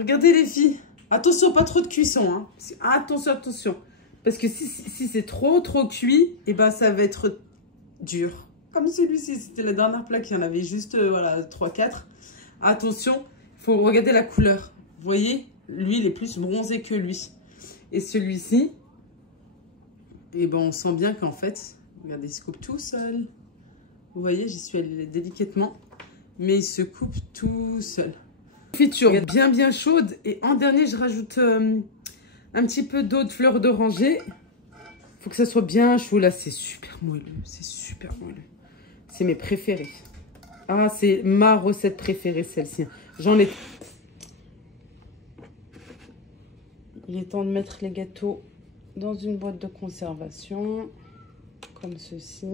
Regardez les filles. Attention, pas trop de cuisson. Hein. Attention, attention. Parce que si c'est trop cuit, et ben ça va être dur. Comme celui-ci, c'était la dernière plaque. Il y en avait juste voilà, 3-4. Attention, il faut regarder la couleur. Vous voyez, lui, il est plus bronzé que lui. Et celui-ci, et ben on sent bien qu'en fait, regardez, il se coupe tout seul. Vous voyez, j'y suis allée délicatement. Mais il se coupe tout seul. Confiture bien chaude. Et en dernier, je rajoute un petit peu d'eau de fleur d'oranger. Il faut que ça soit bien chaud. Là, c'est super moelleux. C'est super moelleux. C'est mes préférés. Ah, c'est ma recette préférée, celle-ci. J'en ai... Il est temps de mettre les gâteaux dans une boîte de conservation. Comme ceci.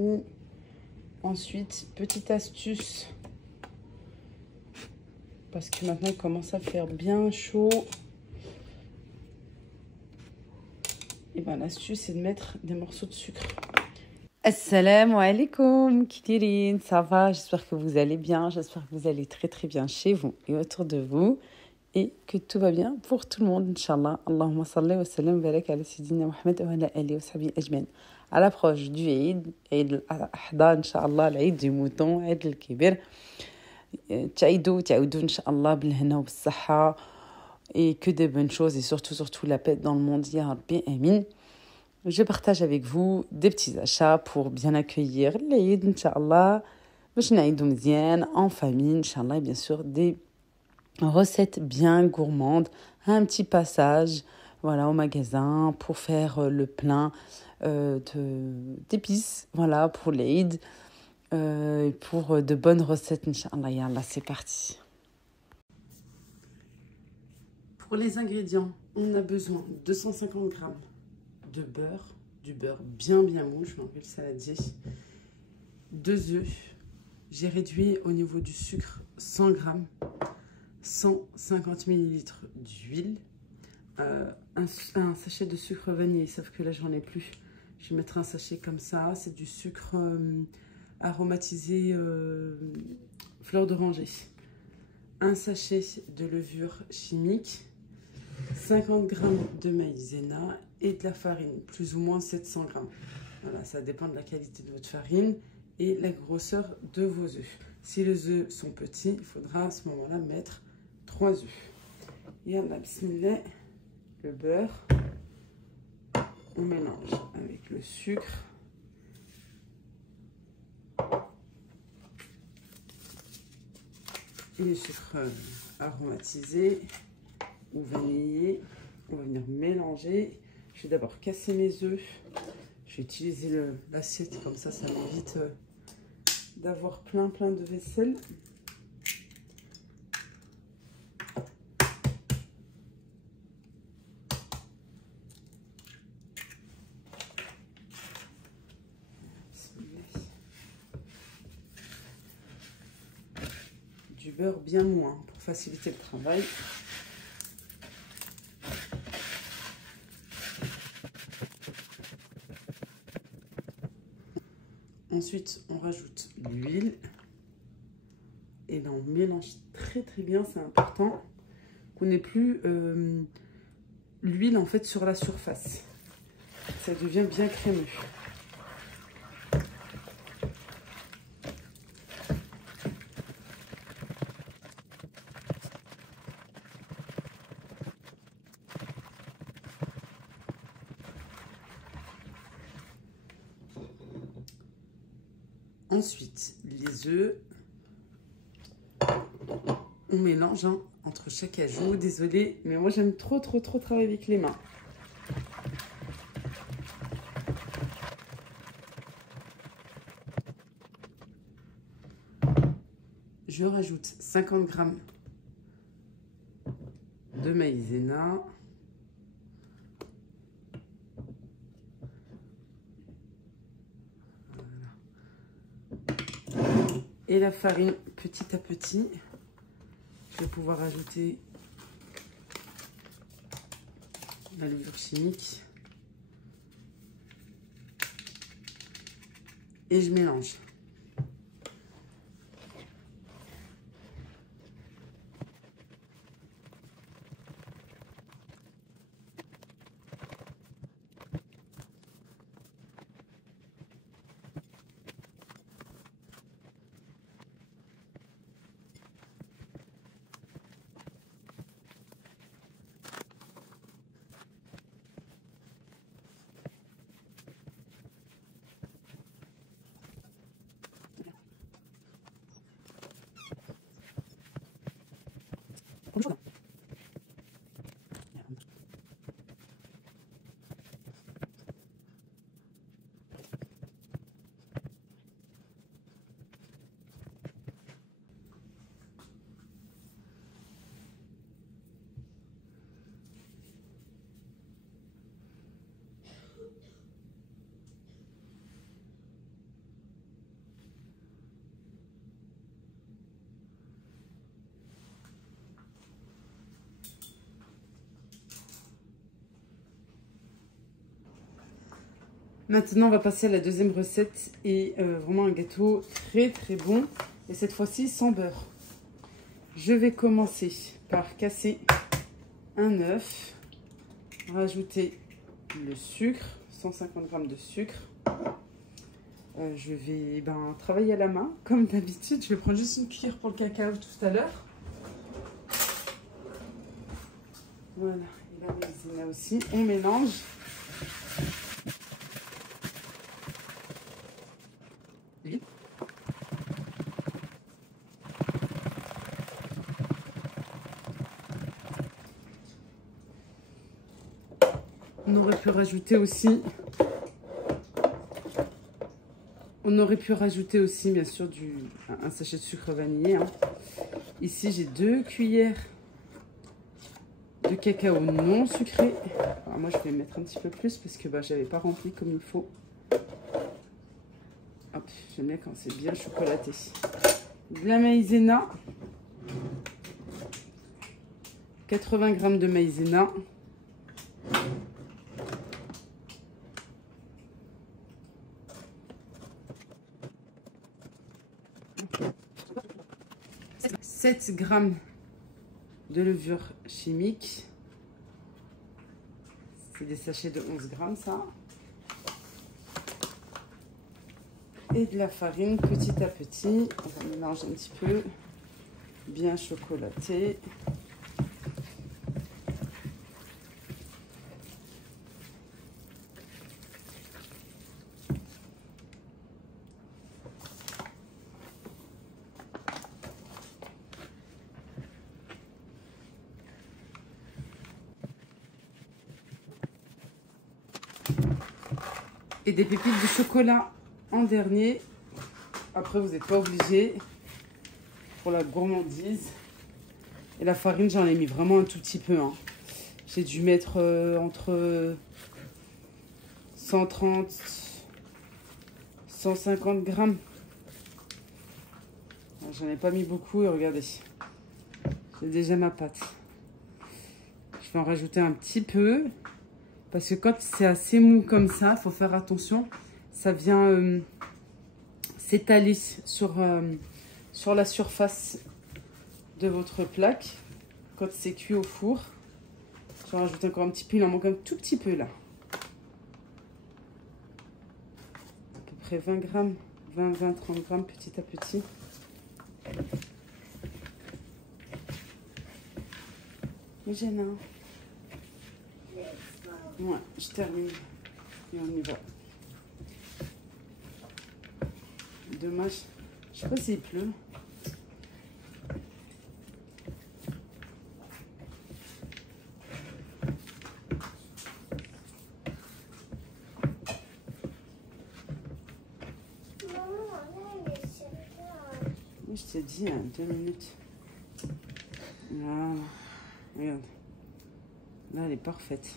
Ensuite, petite astuce. Parce que maintenant, il commence à faire bien chaud. Et bien, l'astuce, c'est de mettre des morceaux de sucre. Assalamu alaikum, Kidirin. Ça va? J'espère que vous allez bien. J'espère que vous allez très bien chez vous et autour de vous. Et que tout va bien pour tout le monde, Inch'Allah. Allahumma salli wa sallam barak ala Sayyidina Muhammad wa ala alihi wa sahbihi ajmain. À l'approche du Eid, Eid al-Ahda, Inch'Allah, l'Eid du mouton, Eid al-Kibir. تعيدوا إن شاء الله بالهنا وبالصحة et que des bonnes choses et surtout la paix dans le monde, ya Rabbi, amin. Je partage avec vous des petits achats pour bien accueillir l'Eid, Inch'Allah, باش نعيدوا مزيان en famille, Inch'Allah, et bien sûr des recettes bien gourmandes, un petit passage voilà, au magasin pour faire le plein d'épices, voilà, pour l'Eid. Pour de bonnes recettes, Inch'Allah, Yallah, c'est parti. Pour les ingrédients, on a besoin de 250 g de beurre, du beurre bien mou, je m'en rappelle saladier, 2 œufs, j'ai réduit au niveau du sucre 100 g, 150 ml d'huile, un sachet de sucre vanillé, sauf que là j'en ai plus, je vais mettre un sachet comme ça, c'est du sucre... aromatisé fleur d'oranger, un sachet de levure chimique, 50 g de maïzena et de la farine, plus ou moins 700 g. Voilà, ça dépend de la qualité de votre farine et la grosseur de vos œufs. Si les œufs sont petits, il faudra à ce moment-là mettre 3 œufs. Yallah, bismillah, le beurre, on mélange avec le sucre. Et le sucre aromatisé ou vanillé, on va venir mélanger. Je vais d'abord casser mes œufs. Je vais utiliser l'assiette, comme ça m'évite d'avoir plein de vaisselle. Du beurre bien mou pour faciliter le travail. Ensuite, on rajoute l'huile. Et là, on mélange très bien, c'est important. Qu'on n'ait plus l'huile en fait sur la surface. Ça devient bien crémeux. Ensuite, les œufs, on mélange entre chaque ajout. Désolée, mais moi j'aime trop travailler avec les mains. Je rajoute 50 g de maïzena. Et la farine petit à petit. Je vais pouvoir ajouter la levure chimique. Et je mélange. Maintenant, on va passer à la deuxième recette et vraiment un gâteau très très bon. Et cette fois-ci, sans beurre. Je vais commencer par casser un œuf, rajouter le sucre, 150 g de sucre. Je vais travailler à la main, comme d'habitude. Je vais prendre juste une cuillère pour le cacao tout à l'heure. Voilà, et la maïzena aussi. On mélange. On aurait pu rajouter aussi, bien sûr un sachet de sucre vanillé. Hein. Ici, j'ai 2 cuillères de cacao non sucré. Alors moi, je vais mettre un petit peu plus parce que j'avais pas rempli comme il faut. Hop, j'aime bien quand c'est bien chocolaté. De la maïzena, 80 g de maïzena. « 7 g de levure chimique. C'est des sachets de 11 g, ça. Et de la farine petit à petit. On va mélanger un petit peu. Bien chocolaté. Et des pépites de chocolat en dernier. Après, vous n'êtes pas obligé pour la gourmandise. Et la farine, j'en ai mis vraiment un tout petit peu. Hein. J'ai dû mettre entre 130, 150 grammes. J'en ai pas mis beaucoup et regardez, j'ai déjà ma pâte. Je vais en rajouter un petit peu. Parce que quand c'est assez mou comme ça, il faut faire attention. Ça vient s'étaler sur la surface de votre plaque. Quand c'est cuit au four. Je vais en rajouter encore un petit peu. Il en manque un tout petit peu là. À peu près 20 grammes. 20, 30 grammes petit à petit. Mais j'en ai. Ouais, je termine et on y va. Dommage, je sais pas s'il pleut. Je t'ai dit, 2 minutes. Voilà, regarde. Là, elle est parfaite.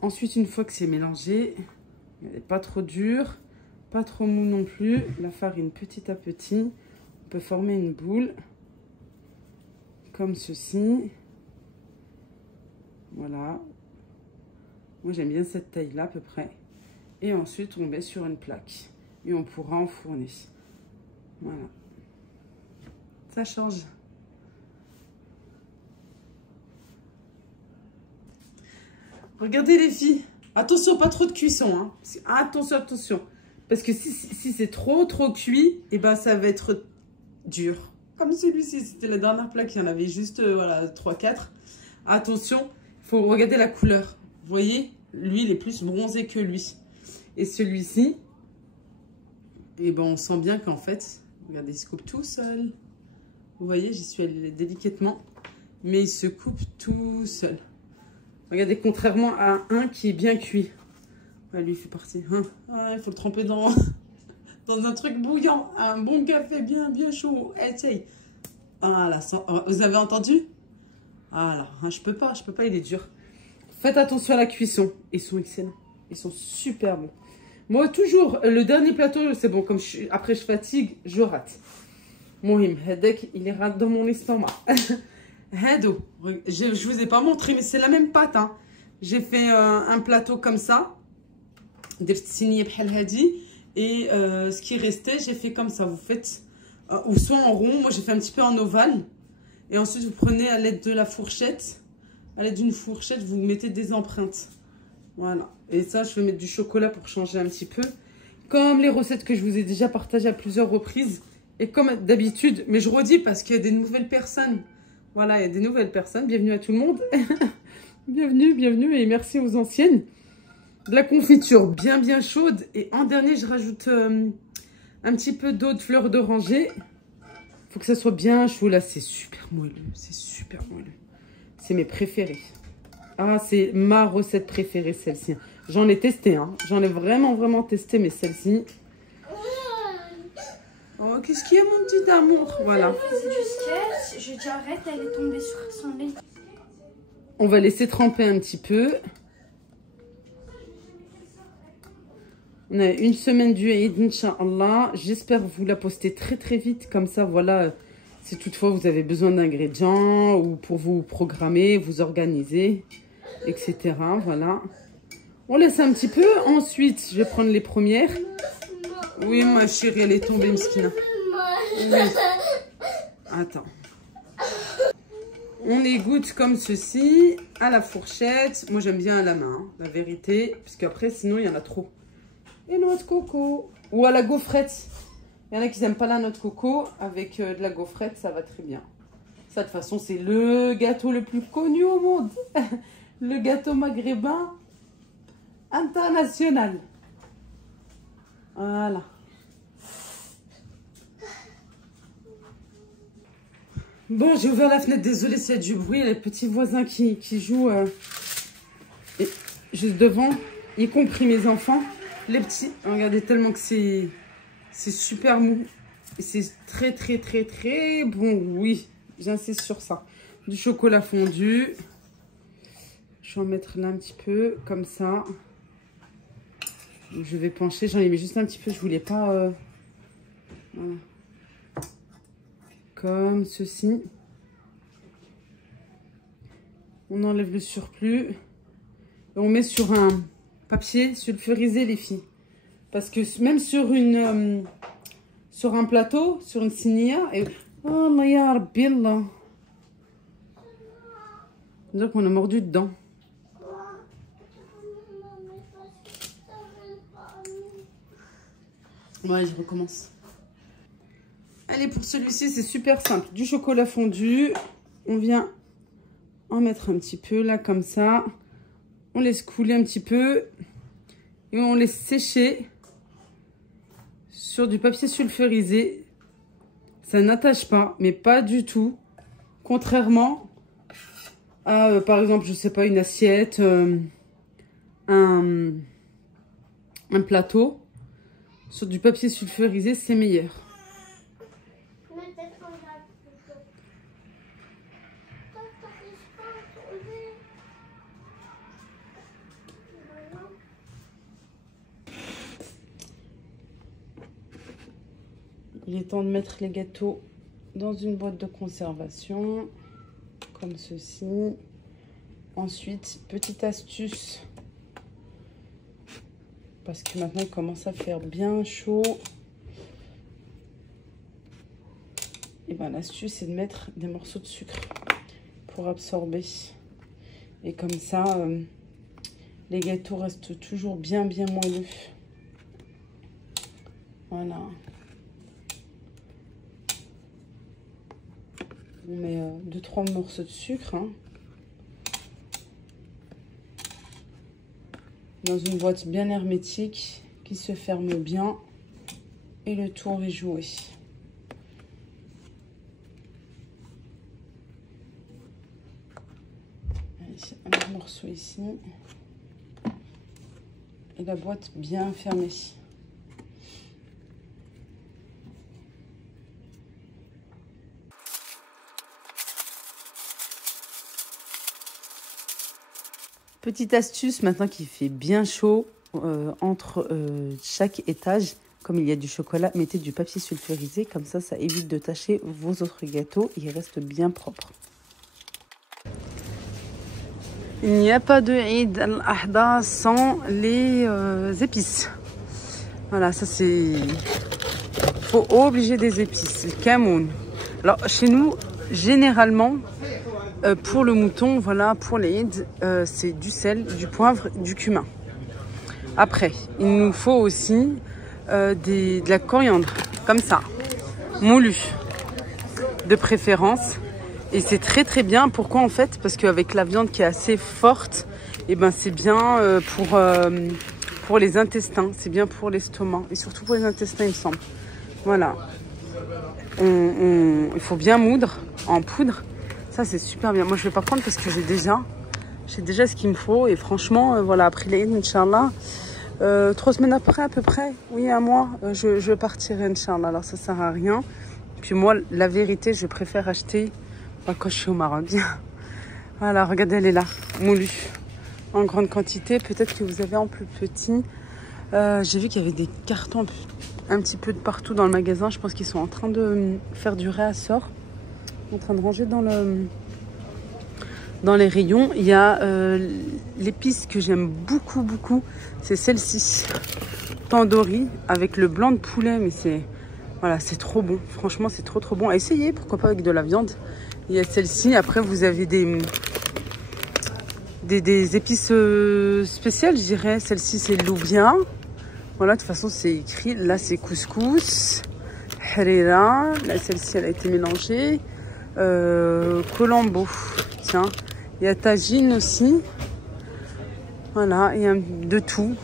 Ensuite, une fois que c'est mélangé, elle n'est pas trop dure, pas trop mou non plus. La farine, petit à petit, on peut former une boule comme ceci. Voilà. Moi, j'aime bien cette taille-là à peu près. Et ensuite, on met sur une plaque et on pourra enfourner. Voilà. Ça change. Regardez les filles, attention, pas trop de cuisson, hein. Attention, attention. Parce que si c'est trop cuit, et ben ça va être dur. Comme celui-ci, c'était la dernière plaque, il y en avait juste voilà, 3-4. Attention, il faut regarder la couleur. Vous voyez, lui, il est plus bronzé que lui. Et celui-ci, et ben on sent bien qu'en fait, regardez, il se coupe tout seul. Vous voyez, j'y suis allée délicatement. Mais il se coupe tout seul. Regardez, contrairement à un qui est bien cuit. Ouais, lui, il fait partie. Hein. Ah, il faut le tremper dans un truc bouillant. Un bon café bien chaud. Essaye. Ah là, vous avez entendu? Ah là, hein, je peux pas, il est dur. Faites attention à la cuisson. Ils sont excellents. Ils sont super bons. Moi, toujours, le dernier plateau, c'est bon. Comme après, je fatigue, je rate. Mohim, Hedek, il est rate dans mon estomac. Hedo, je vous ai pas montré, mais c'est la même pâte. Hein. J'ai fait un plateau comme ça. Et ce qui restait, j'ai fait comme ça. Vous faites, ou soit en rond, moi j'ai fait un petit peu en ovale. Et ensuite, vous prenez à l'aide de la fourchette. À l'aide d'une fourchette, vous mettez des empreintes. Voilà. Et ça, je vais mettre du chocolat pour changer un petit peu. Comme les recettes que je vous ai déjà partagées à plusieurs reprises. Et comme d'habitude, mais je redis parce qu'il y a des nouvelles personnes. Voilà, il y a des nouvelles personnes. Bienvenue à tout le monde. bienvenue et merci aux anciennes. De la confiture bien chaude. Et en dernier, je rajoute un petit peu d'eau de fleur d'oranger. Il faut que ça soit bien chaud. Là, c'est super moelleux. C'est mes préférés. Ah, c'est ma recette préférée, celle-ci. J'en ai testé, hein. J'en ai vraiment testé, mais celle-ci... Oh, qu'est-ce qu'il y a, mon petit amour? Voilà. C'est du sketch. Je dis arrête, elle est tombée sur son lit. On va laisser tremper un petit peu. On a une semaine du Eid, Inch'Allah. J'espère vous la poster très vite. Comme ça, voilà, si toutefois vous avez besoin d'ingrédients ou pour vous programmer, vous organiser, etc. Voilà. On laisse un petit peu. Ensuite, je vais prendre les premières. Oui, ma chérie, elle est tombée, Mskina. Oui. Attends. On égoutte comme ceci, à la fourchette. Moi, j'aime bien à la main, hein, la vérité. Parce qu'après, sinon, il y en a trop. Et noix de coco. Ou à la gaufrette. Il y en a qui n'aiment pas la noix de coco. Avec de la gaufrette, ça va très bien. Ça, de toute façon, c'est le gâteau le plus connu au monde. Le gâteau maghrébin international. Voilà. Bon, j'ai ouvert la fenêtre. Désolée s'il y a du bruit. Les petits voisins qui jouent et juste devant, y compris mes enfants. Les petits, regardez tellement que c'est super mou. Et c'est très bon. Oui, j'insiste sur ça. Du chocolat fondu. Je vais en mettre là un petit peu, comme ça. Je vais pencher, j'en ai mis juste un petit peu, je voulais pas... Voilà. Comme ceci. On enlève le surplus. Et on met sur un papier sulfurisé, les filles. Parce que même sur un plateau, sur une sinia, et... Oh, ma ya Rabbi Allah. Donc on a mordu dedans. Ouais, je recommence. Allez, pour celui-ci, c'est super simple. Du chocolat fondu. On vient en mettre un petit peu, là, comme ça. On laisse couler un petit peu. Et on laisse sécher sur du papier sulfurisé. Ça n'attache pas, mais pas du tout. Contrairement à, par exemple, je sais pas, une assiette, un plateau. Sur du papier sulfurisé, c'est meilleur. Il est temps de mettre les gâteaux dans une boîte de conservation, comme ceci. Ensuite, petite astuce, parce que maintenant il commence à faire bien chaud. Et ben l'astuce, c'est de mettre des morceaux de sucre pour absorber. Et comme ça, les gâteaux restent toujours bien moelleux. Voilà. On met 2-3 morceaux de sucre, hein, dans une boîte bien hermétique qui se ferme bien, et le tour est joué. Ici, un morceau ici. Et la boîte bien fermée. Petite astuce, maintenant qu'il fait bien chaud, entre chaque étage, comme il y a du chocolat, mettez du papier sulfurisé. Comme ça évite de tacher vos autres gâteaux. Ils restent bien propres. Il n'y a pas de Eid al-Adha sans les épices. Voilà, ça c'est... faut obliger des épices. Le kamoun. Alors, chez nous, généralement, pour le mouton, voilà, pour les Eid, c'est du sel, du poivre, du cumin. Après, il nous faut aussi de la coriandre, comme ça, moulu, de préférence. Et c'est très très bien. Pourquoi en fait? Parce qu'avec la viande qui est assez forte, et ben c'est bien pour les intestins, c'est bien pour l'estomac et surtout pour les intestins, il me semble. Voilà. Il faut bien moudre en poudre. Ça c'est super bien. Moi je vais pas prendre parce que j'ai déjà ce qu'il me faut. Et franchement, voilà, après l'Eid, Inch'Allah, 3 semaines après à peu près, oui, un mois, je partirai, Inch'Allah. Alors ça sert à rien. Puis moi, la vérité, je préfère acheter quand je suis au Maroc. Voilà, regardez, elle est là, moulue, en grande quantité. Peut-être que vous avez en plus petit. J'ai vu qu'il y avait des cartons un petit peu de partout dans le magasin. Je pense qu'ils sont en train de faire du réassort, en train de ranger dans les rayons. Il y a l'épice que j'aime beaucoup, beaucoup. C'est celle-ci, tandoori, avec le blanc de poulet. Mais c'est, voilà, c'est trop bon. Franchement, c'est trop, trop bon. À essayer, pourquoi pas avec de la viande. Il y a celle-ci. Après, vous avez des épices spéciales, je dirais. Celle-ci, c'est loubia. Voilà, de toute façon, c'est écrit. Là, c'est couscous, harira. Là, celle-ci, elle a été mélangée. Colombo. Tiens. Il y a tagine aussi. Voilà, il y a de tout.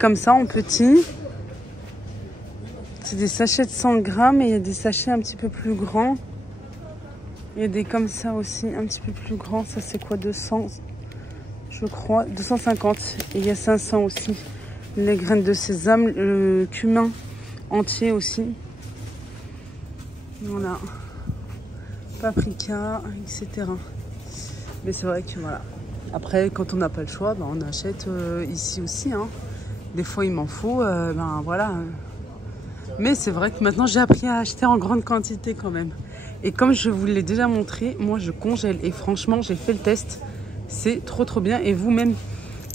Comme ça, en petit. C'est des sachets de 100 grammes et il y a des sachets un petit peu plus grands. Il y a des comme ça aussi, un petit peu plus grands. Ça, c'est quoi, 200, je crois, 250. Et il y a 500 aussi. Les graines de sésame, le cumin entier aussi. Voilà. Paprika, etc. Mais c'est vrai que voilà. Après, quand on n'a pas le choix, ben, on achète ici aussi. Hein. Des fois, il m'en faut. Ben voilà. Mais c'est vrai que maintenant, j'ai appris à acheter en grande quantité quand même. Et comme je vous l'ai déjà montré, moi, je congèle. Et franchement, j'ai fait le test. C'est trop, trop bien. Et vous-même,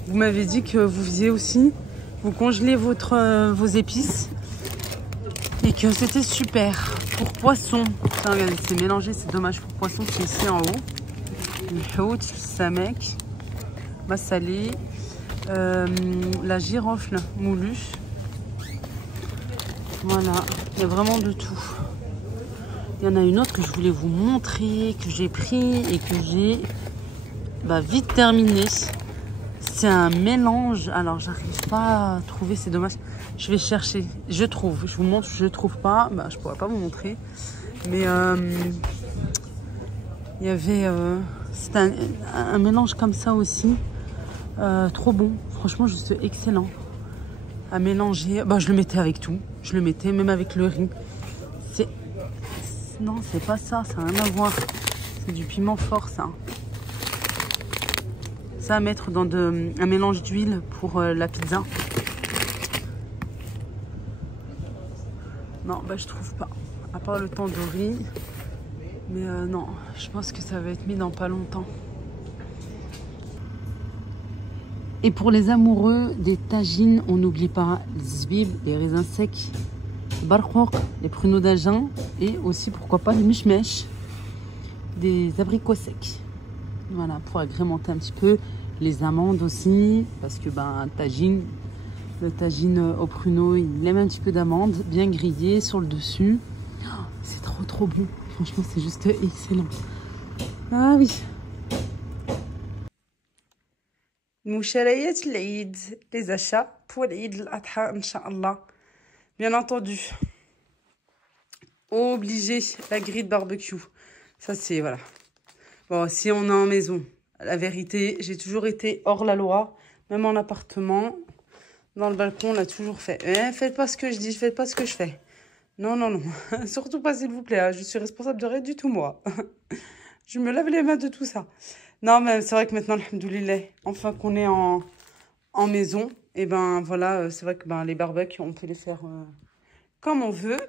vous m'avez dit que vous faisiez aussi. Vous congelez vos épices. Et que c'était super. Pour poisson. Ça, regardez, c'est mélangé. C'est dommage pour poisson. C'est ici en haut. Le haut, samek. Massalé. La girofle moulue. Voilà. Il y a vraiment de tout. Il y en a une autre que je voulais vous montrer, que j'ai pris et que j'ai vite terminé. C'est un mélange. Alors, j'arrive pas à trouver, c'est dommage. Je vais chercher. Je trouve. Je vous montre, je trouve pas. Je pourrais pas vous montrer. Mais il y avait... c'est un mélange comme ça aussi. Trop bon. Franchement, juste excellent. À mélanger. Je le mettais avec tout. Je le mettais même avec le riz. Non, c'est pas ça, ça n'a rien à voir. C'est du piment fort, ça. Ça à mettre dans un mélange d'huile pour la pizza. Non, je trouve pas. À part le tandoori. Mais non, je pense que ça va être mis dans pas longtemps. Et pour les amoureux des tagines, on n'oublie pas les zbib, les raisins secs, barqoq, les pruneaux d'Agen et aussi, pourquoi pas, les mishmesh, des abricots secs. Voilà, pour agrémenter un petit peu. Les amandes aussi, parce que le tagine au pruneau, il aime un petit peu d'amandes, bien grillé sur le dessus. Oh, c'est trop trop bon. Franchement, c'est juste excellent. Ah oui. Moucharayat l'Eid, les achats pour l'Eid al-Adha, Inch'Allah. Bien entendu. Obligé, la grille de barbecue. Ça, c'est, voilà. Bon, si on est en maison, La vérité, j'ai toujours été hors la loi, même en appartement. Dans le balcon, on l'a toujours fait. Faites pas ce que je dis, faites pas ce que je fais. Non, non, non. Surtout pas, s'il vous plaît. Hein. Je suis responsable de rien du tout, moi. Je me lave les mains de tout ça. Non, mais c'est vrai que maintenant, alhamdoulilah, enfin qu'on est en maison, et ben voilà, c'est vrai que ben, les barbecues, on peut les faire comme on veut.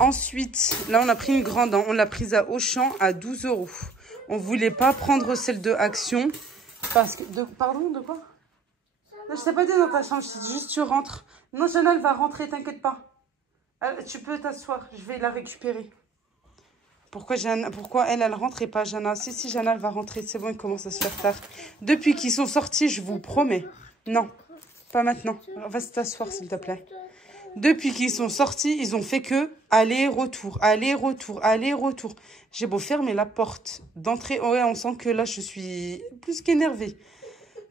Ensuite, là, on a pris une grande dent. On l'a prise à Auchan à 12 €. On voulait pas prendre celle de Action. Parce que... pardon, de quoi? Non, je t'ai pas dit dans ta chambre, je t'ai dit juste tu rentres. Non, Jana, elle va rentrer, t'inquiète pas. Tu peux t'asseoir, je vais la récupérer. Pourquoi elle rentre et pas Jana? Si, Jana, elle va rentrer. C'est bon, il commence à se faire tard. Depuis qu'ils sont sortis, je vous promets. Non, pas maintenant. Va t'asseoir, s'il te plaît. Depuis qu'ils sont sortis, ils ont fait que aller-retour, aller-retour, aller-retour. J'ai beau fermer la porte d'entrée. Ouais, on sent que là, je suis plus qu'énervée.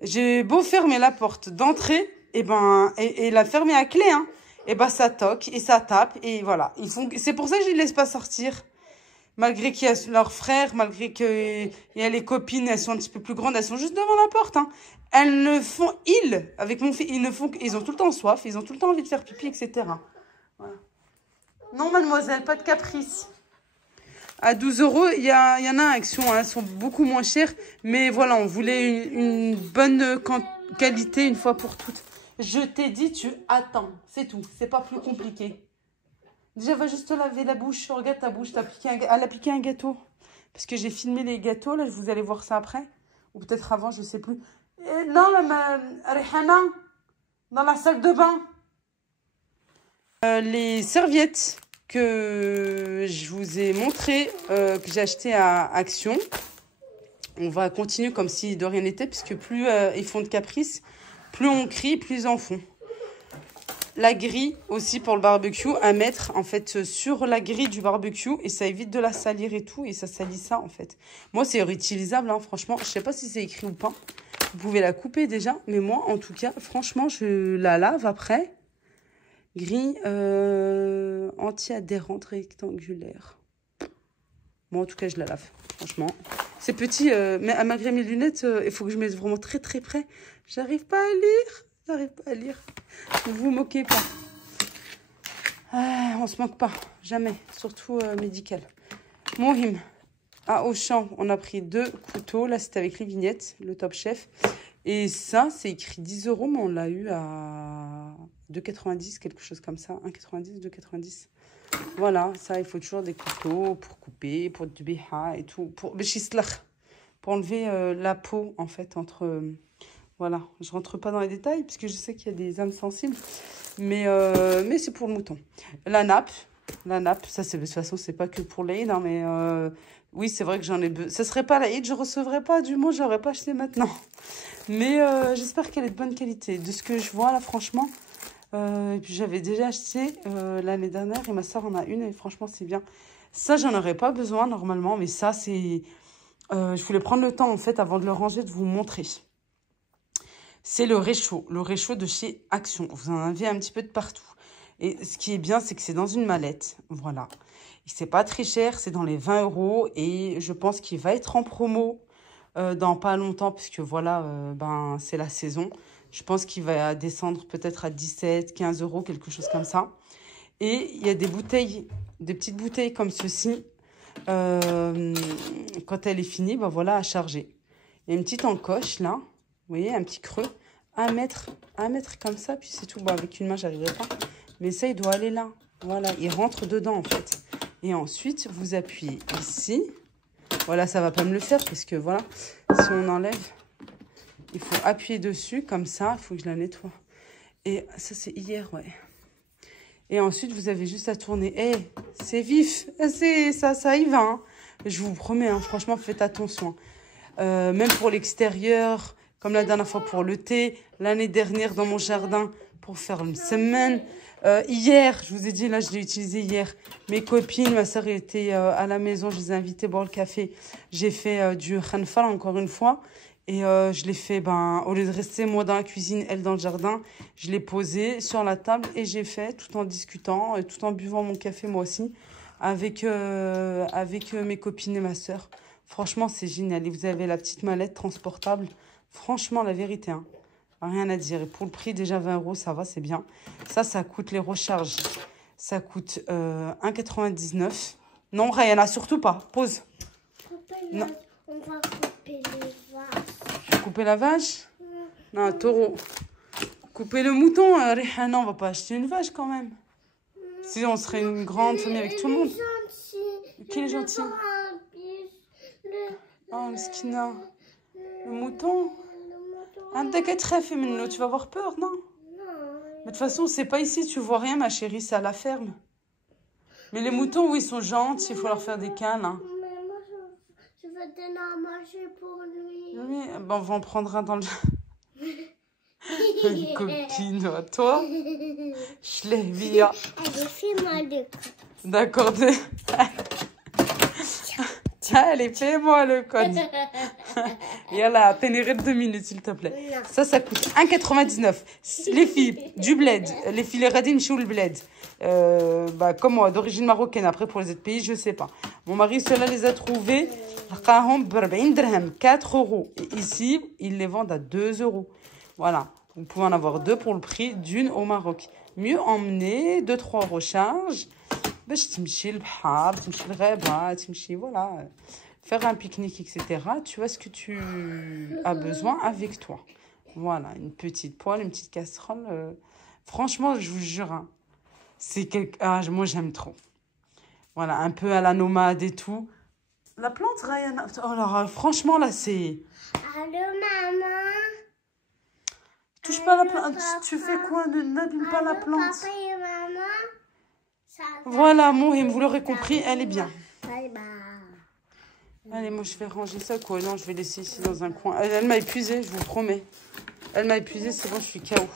J'ai beau fermer la porte d'entrée, et la fermer à clé, hein. Et ben, ça toque et ça tape. Et voilà. C'est pour ça que je les laisse pas sortir. Malgré qu'il y a leurs frères, malgré qu'il y a les copines, elles sont un petit peu plus grandes, elles sont juste devant la porte. Hein. Elles ne font, avec mon fils, ils ont tout le temps soif, ils ont tout le temps envie de faire pipi, etc. Voilà. Non, mademoiselle, pas de caprice. À 12 €, il y en a à Action, hein, elles sont beaucoup moins chères. Mais voilà, on voulait une bonne qualité une fois pour toutes. Je t'ai dit, tu attends, c'est tout, c'est pas plus compliqué. Déjà, va juste te laver la bouche. Regarde ta bouche. Elle a piqué un gâteau. Parce que j'ai filmé les gâteaux. Là, vous allez voir ça après. Ou peut-être avant, je ne sais plus. Non, Rihana, dans la salle de bain. Les serviettes que je vous ai montrées, que j'ai achetées à Action. On va continuer comme si de rien n'était. Puisque plus ils font de caprices, plus on crie, plus ils en font. La grille aussi pour le barbecue à mettre en fait sur la grille du barbecue et ça évite de la salir et tout et ça salit ça en fait. Moi c'est réutilisable hein, franchement, je sais pas si c'est écrit ou pas. Vous pouvez la couper déjà, mais moi en tout cas franchement je la lave après. Grille anti-adhérente rectangulaire. Moi en tout cas je la lave, franchement. C'est petit, mais malgré mes lunettes, il faut que je mette vraiment très très près. J'arrive pas à lire. J'arrive pas à lire. Ne vous moquez pas. On se moque pas. Jamais. Surtout médical. Mohim. À Auchan, on a pris 2 couteaux. Là, c'était avec les vignettes. Le Top Chef. Et ça, c'est écrit 10 €. Mais on l'a eu à 2,90. Quelque chose comme ça. 1,90, 2,90. Voilà. Ça, il faut toujours des couteaux pour couper. Pour du biha et tout. Pour enlever la peau, en fait, entre... Voilà, je rentre pas dans les détails puisque je sais qu'il y a des âmes sensibles, mais c'est pour le mouton. La nappe, ça c'est de toute façon c'est pas que pour l'Aïd, hein, mais oui c'est vrai que j'en ai besoin. Ce serait pas l'Aïd, je recevrais pas du mot, j'aurais pas acheté maintenant. Mais j'espère qu'elle est de bonne qualité. De ce que je vois là franchement, et puis j'avais déjà acheté l'année dernière et ma soeur en a une et franchement c'est bien. Ça j'en aurais pas besoin normalement, mais ça c'est, je voulais prendre le temps en fait avant de le ranger de vous montrer. C'est le réchaud de chez Action. Vous en avez un petit peu de partout. Et ce qui est bien, c'est que c'est dans une mallette. Voilà. Et c'est pas très cher, c'est dans les 20 €. Et je pense qu'il va être en promo dans pas longtemps, puisque voilà, c'est la saison. Je pense qu'il va descendre peut-être à 17, 15 €, quelque chose comme ça. Et il y a des bouteilles, des petites bouteilles comme ceci. Quand elle est finie, voilà, à charger. Il y a une petite encoche là. Vous voyez, un petit creux à mettre comme ça, puis c'est tout. Bon, avec une main, j'arriverai pas. Mais ça, il doit aller là. Voilà, il rentre dedans, en fait. Et ensuite, vous appuyez ici. Voilà, ça va pas me le faire, parce que voilà, si on enlève, il faut appuyer dessus, comme ça. Il faut que je la nettoie. Et ça, c'est hier, ouais. Et ensuite, vous avez juste à tourner. Eh, c'est vif. Ça y va, hein. Je vous promets, hein, franchement, faites attention. Même pour l'extérieur... Comme la dernière fois pour le thé, l'année dernière dans mon jardin pour faire une semaine. Hier, je vous ai dit, là, je l'ai utilisé hier. Mes copines, ma soeur était à la maison, je les ai invitées à boire le café. J'ai fait du khanfal encore une fois. Et je l'ai fait, au lieu de rester moi dans la cuisine, elle dans le jardin, je l'ai posé sur la table et j'ai fait tout en discutant, tout en buvant mon café moi aussi, avec mes copines et ma soeur. Franchement, c'est génial. Et vous avez la petite mallette transportable. Franchement, la vérité, hein. Rien à dire. Et pour le prix, déjà 20 €, ça va, c'est bien. Ça coûte les recharges. Ça coûte 1,99 €. Non, Rayana, surtout pas. Pause. Non. On va couper les vaches. Couper la vache? Non, un taureau. Couper le mouton, Rayana, on va pas acheter une vache quand même. Sinon, on serait une grande famille avec tout le monde. Qui est gentil? Oh, Mskina. Le mouton. Tu vas avoir peur, non? Mais de toute façon, c'est pas ici, tu vois rien, ma chérie, c'est à la ferme. Mais les moutons, oui, ils sont gentils, il faut leur faire des câlins. Hein. Mais moi, je veux donner à manger pour lui. Oui, ben, on va en prendre un dans le... Une copine, toi? Je l'ai vu. Allez, fais-moi le code. D'accord. Allez, fais-moi le code. Yallah, pénérer 2 minutes, s'il te plaît. Ça coûte 1,99 €. Les filles, du bled. Les filles, les radines, chou le bled. Comme moi, d'origine marocaine. Après, pour les autres pays, je sais pas. Mon mari, ceux-là, les a trouvés. 4 €. Et ici, ils les vendent à 2 €. Voilà. Vous pouvez en avoir 2 pour le prix d'une au Maroc. Mieux emmener 2-3 recharges. باش تمشي البحر تمشي الغابة تمشي voilà faire un pique-nique etc. Tu as ce que tu as besoin avec toi. Voilà, une petite poêle, une petite casserole. Franchement, je vous jure, hein, c'est moi j'aime trop. Voilà, un peu à la nomade et tout. La plante, Ryan. Oh là, franchement là c'est. Allô maman. Touche pas la plante. Tu fais quoi? N'abîme pas la plante. Papa et maman. Voilà, Mohim, vous l'aurez compris, elle est bien. Bye bye. Allez, moi, je vais ranger ça, quoi. Non, je vais laisser ici dans un coin. Elle m'a épuisée, je vous promets. Elle m'a épuisée, c'est bon, je suis KO.